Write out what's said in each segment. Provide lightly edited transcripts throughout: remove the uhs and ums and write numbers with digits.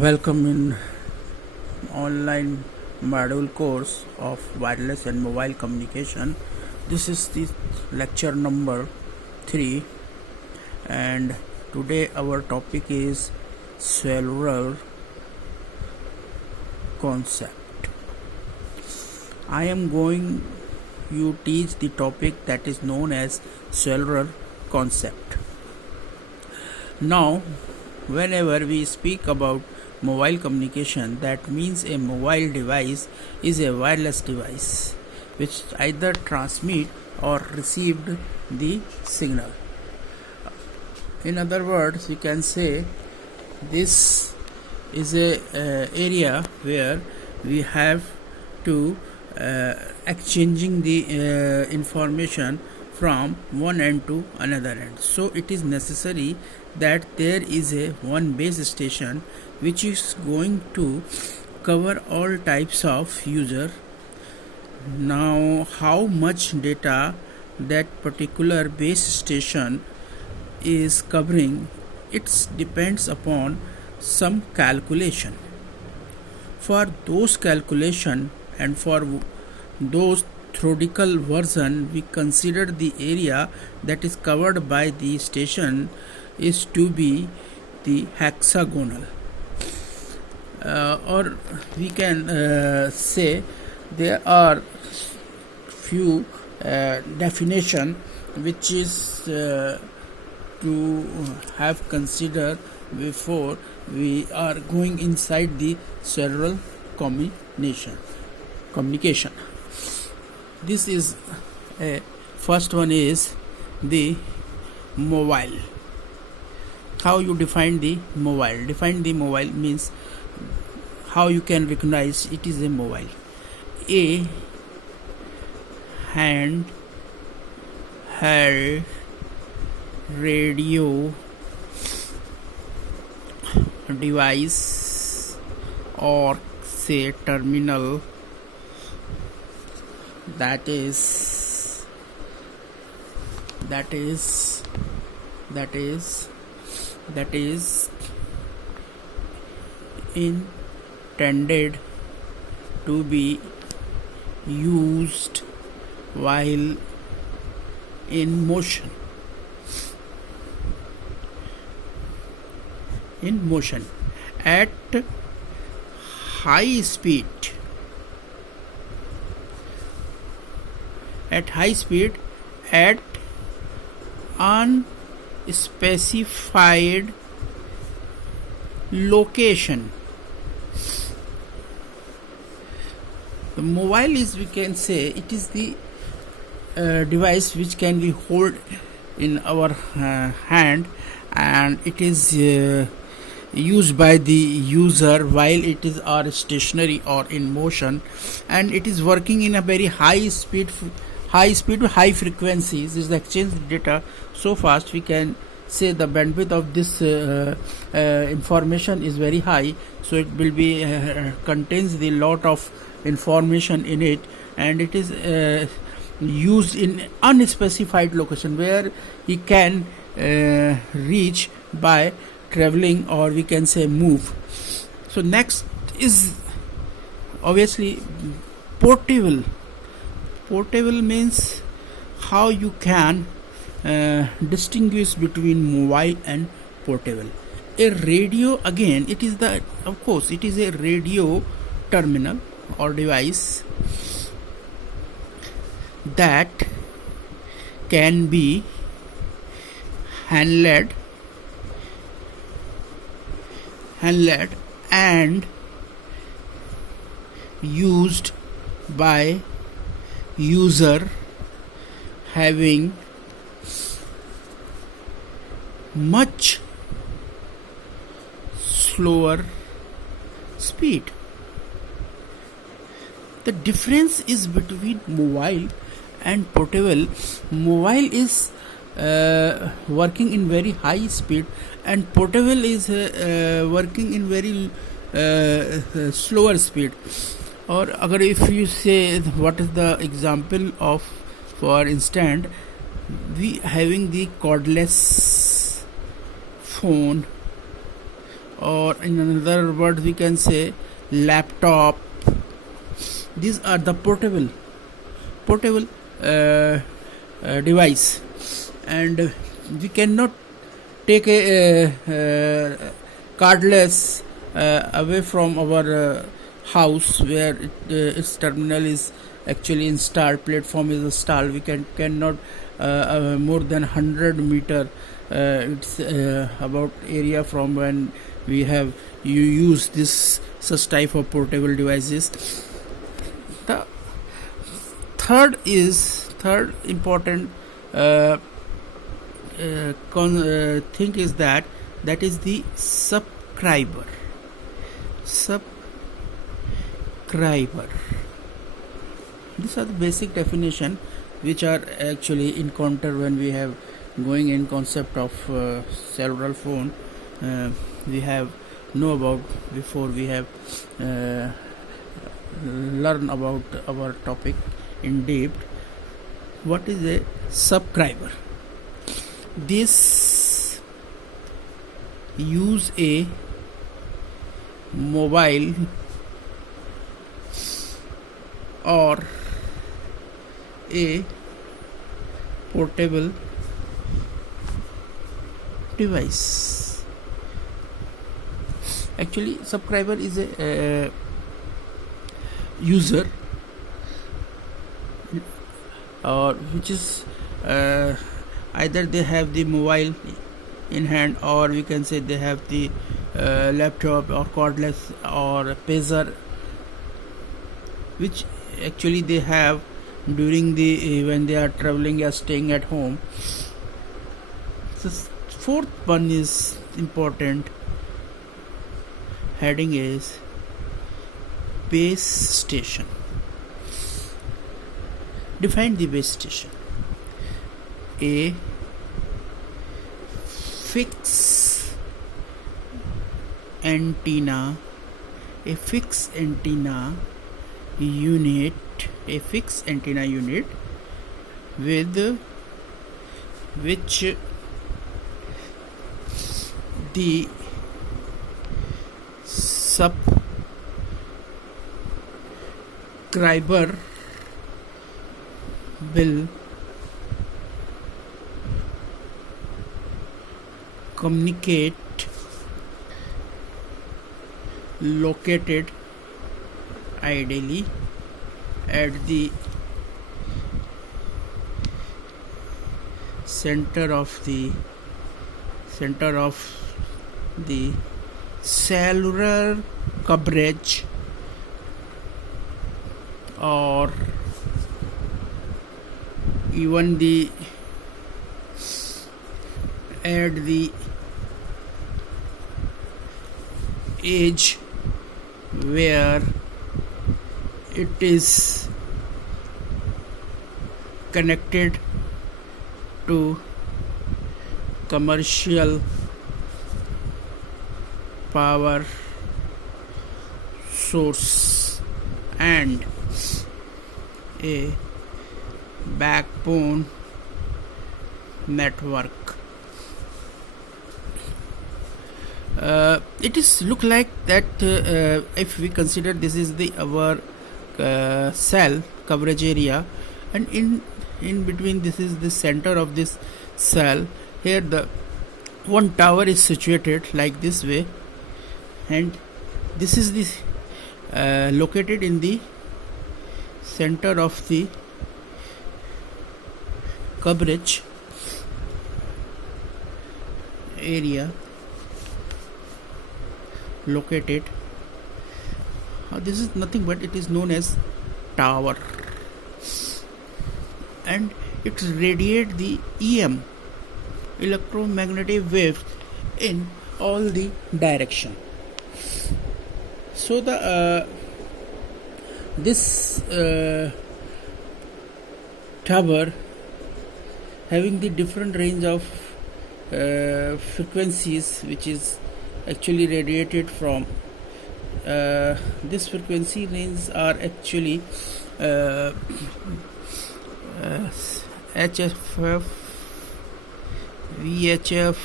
Welcome in online module course of wireless and mobile communication. This is the lecture number 3, and today our topic is cellular concept. I am going to teach the topic that is known as cellular concept. Now, whenever we speak about mobile communication, that means a mobile device is a wireless device which either transmit or received the signal. In other words, we can say this is a area where we have to exchanging the information from one end to another end. So it is necessary that there is a one base station which is going to cover all types of user. Now, how much data that particular base station is covering, it depends upon some calculation. For those calculation and for those theoretical version, we consider the area that is covered by the station is to be the hexagonal, or we can say there are few definition which is to have considered before we are going inside the cellular communication. This is first one is the mobile. How you define the mobile? Define the mobile means how you can recognize it is a mobile. A handheld radio device, or say terminal, that is intended to be used while in motion at high speed at unspecified location. The mobile is, we can say, it is the device which can be hold in our hand, and it is used by the user while it is or stationary or in motion, and it is working in a very high speed to high frequencies. Is exchange data so fast, we can say the bandwidth of this information is very high, so it will be contains the lot of information in it, and it is used in unspecified location where he can reach by traveling, or we can say move. So next is obviously portable. Portable means how you can distinguish between mobile and portable. A radio, again, it is a radio terminal or device that can be handled and used by user having much slower speed. The difference is between mobile and portable. Mobile is working in very high speed, and portable is working in very slower speed. Or agar if you say what is the example of, for instance, we having the cordless phone or in another word we can say laptop. These are the portable device, and we cannot take a cardless away from our house where its terminal is actually installed, platform is installed. We cannot more than 100 meter it's about area from when we have you use this such type of portable devices. The third important thing is that is the subscriber. These are the basic definition which are actually encountered when we have going in concept of cellular phone. We have know about before we have learn about our topic in depth. What is a subscriber? This use a mobile or a portable device. Actually, subscriber is a user or which is either they have the mobile in hand, or we can say they have the laptop or cordless or pager, which actually they have during the when they are traveling or staying at home. So fourth one is important. Heading is base station. Define the base station. A fixed antenna unit, with which the subscriber will communicate, located ideally at the center of the cellular coverage, or even the at the edge where it is connected to commercial power source and a backbone network. It is look like that if we consider this is the our cell coverage area, and in between this is the center of this cell. Here the one tower is situated like this way, and this is the located in the center of the coverage area located. This is nothing but it is known as tower, and it radiates the EM, electromagnetic waves, in all the direction. So the this tower having the different range of frequencies which is actually radiated from this frequency range are actually HFF, VHF,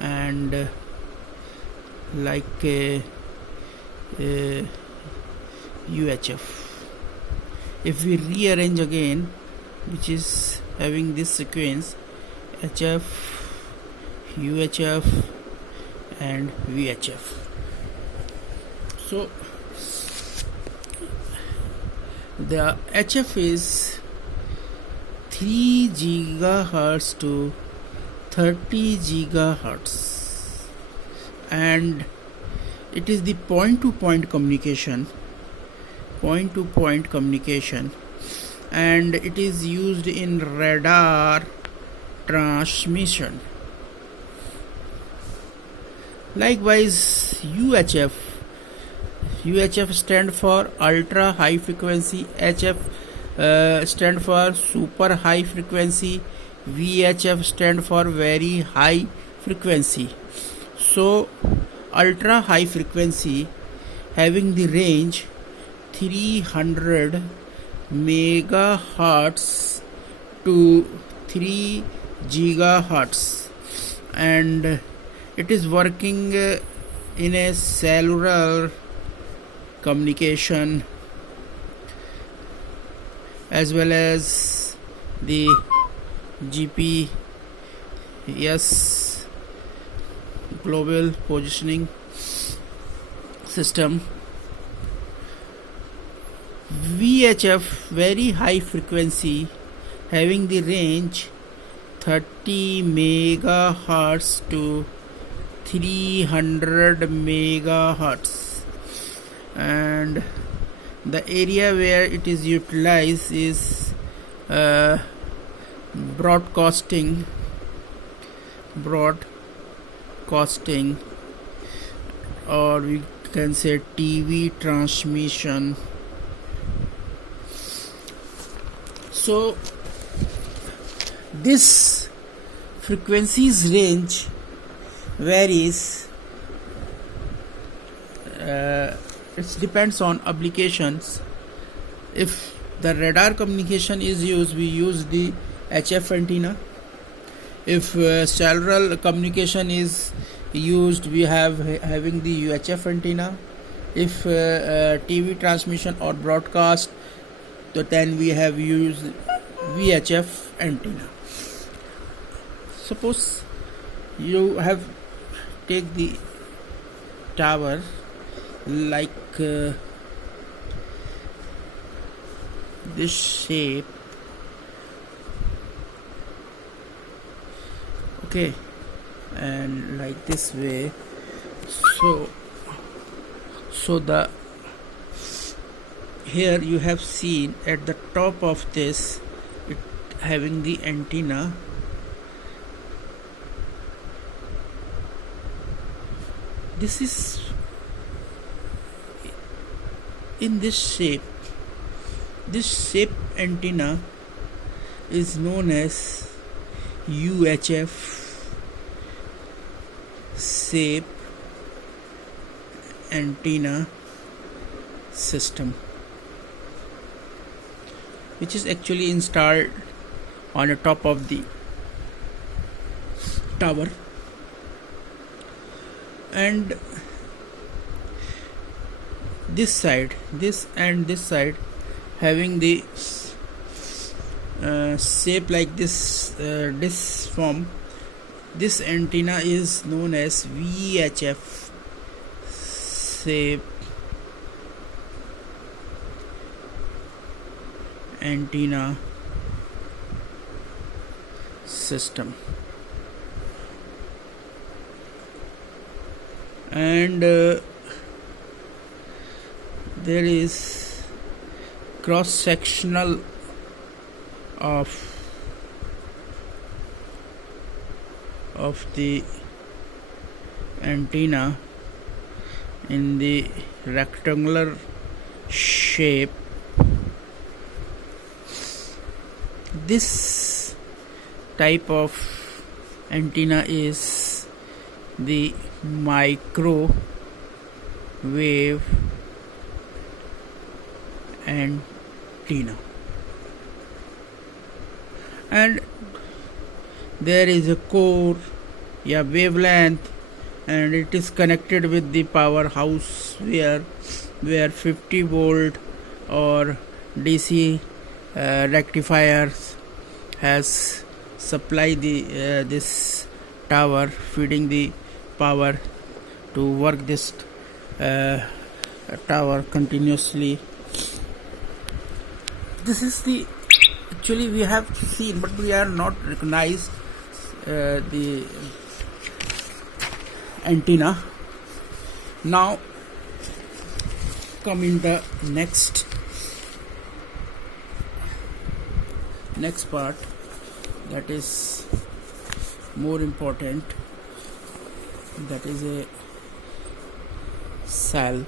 and like a UHF. If we rearrange again, which is having this sequence HF, UHF and VHF. So the HF is 3 gigahertz to 30 gigahertz, and it is the point-to-point communication, and it is used in radar transmission. Likewise, UHF stand for ultra high frequency, HF stand for super high frequency, VHF stand for very high frequency. So ultra high frequency having the range 300 megahertz to 3 gigahertz, and it is working in a cellular communication as well as the GPS global positioning system. VHF very high frequency having the range 30 megahertz to 300 megahertz, and the area where it is utilized is broadcasting, or we can say TV transmission. So this frequencies range varies. It depends on applications. If the radar communication is used, we use the HF antenna. If cellular communication is used, we having the UHF antenna. If TV transmission or broadcast, then we have used VHF antenna. Suppose you have take the tower like this shape, okay, and like this way. So the here you have seen at the top of this, it having the antenna. This is in this shape. This shape antenna is known as UHF shape antenna system, which is actually installed on the top of the tower, and this side, this and this side having the shape like this form. This antenna is known as VHF shape antenna system, and there is cross sectional of the antenna in the rectangular shape. This type of antenna is the microwave antenna, and there is a core, wavelength, and it is connected with the powerhouse where 50 volt or DC rectifiers has supply the this tower, feeding the power to work this tower continuously. This is the actually we have seen, but we are not recognized the antenna. Now come in the next part, that is more important, that is a cell.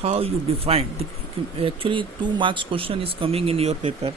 How you define actually 2 marks question is coming in your paper.